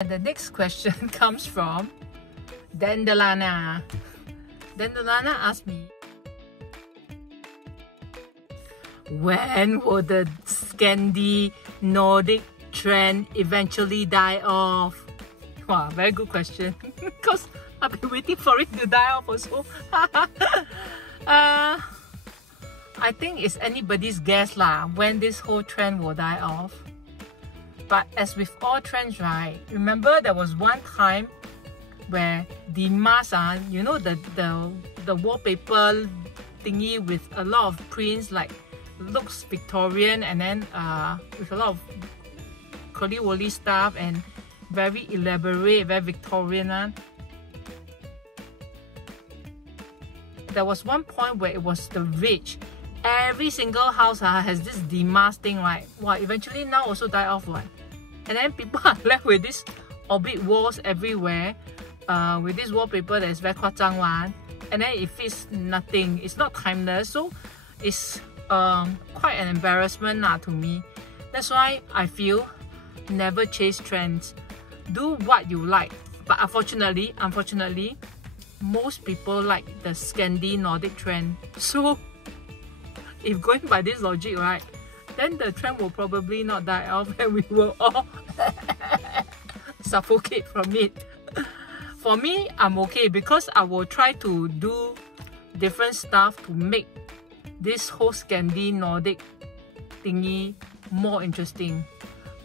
And the next question comes from Dandelana. Dandelana asked me, when will the Scandi Nordic trend eventually die off? Wow, very good question. Because I've been waiting for it to die off also. I think it's anybody's guess lah when this whole trend will die off. But as with all trends, right? Remember there was one time where the mask, you know, the wallpaper thingy with a lot of prints, like looks Victorian, and then with a lot of curly woolly stuff and very elaborate, very Victorian. There was one point where it was the rage. Every single house has this demask thing, right? Wow, eventually now also die off, what? And then people are left with this orbit walls everywhere, with this wallpaper that is very 夸张 one, and then it fits nothing. It's not timeless, so it's quite an embarrassment to me. That's why I feel never chase trends. Do what you like. But unfortunately, most people like the Scandi Nordic trend. So if going by this logic, right, then the trend will probably not die off and we will all suffocate from it. For me, I'm okay because I will try to do different stuff to make this whole Scandi Nordic thingy more interesting.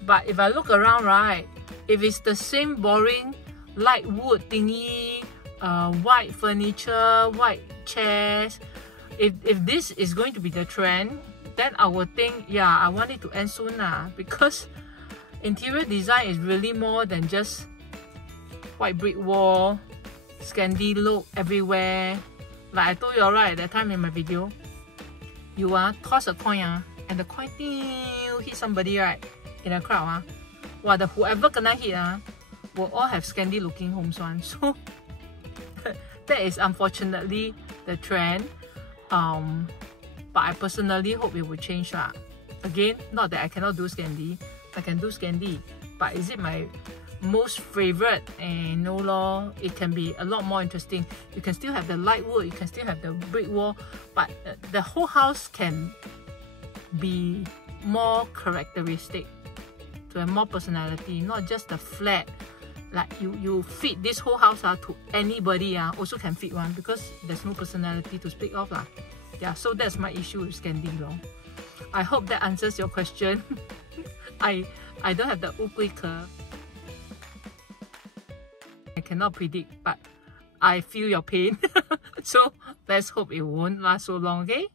But if I look around, right, if it's the same boring light wood thingy, white furniture, white chairs, if this is going to be the trend, then I would think, yeah, I want it to end soon because interior design is really more than just white brick wall, Scandi look everywhere. Like I told you, right, that time in my video, you toss a coin and the coin hit somebody, right, in a crowd. Well, whoever gonna hit will all have Scandi looking homes one. So that is unfortunately the trend. But I personally hope it will change. Again, not that I cannot do Scandi. I can do Scandi. But is it my most favorite? And no law, it can be a lot more interesting. You can still have the light wood, you can still have the brick wall, but the whole house can be more characteristic, to have more personality, not just the flat. Like you fit this whole house to anybody also can fit one because there's no personality to speak of . Yeah, so that's my issue with Scandi. I hope that answers your question. I don't have the Ukui curve. I cannot predict, but I feel your pain. So let's hope it won't last so long, okay?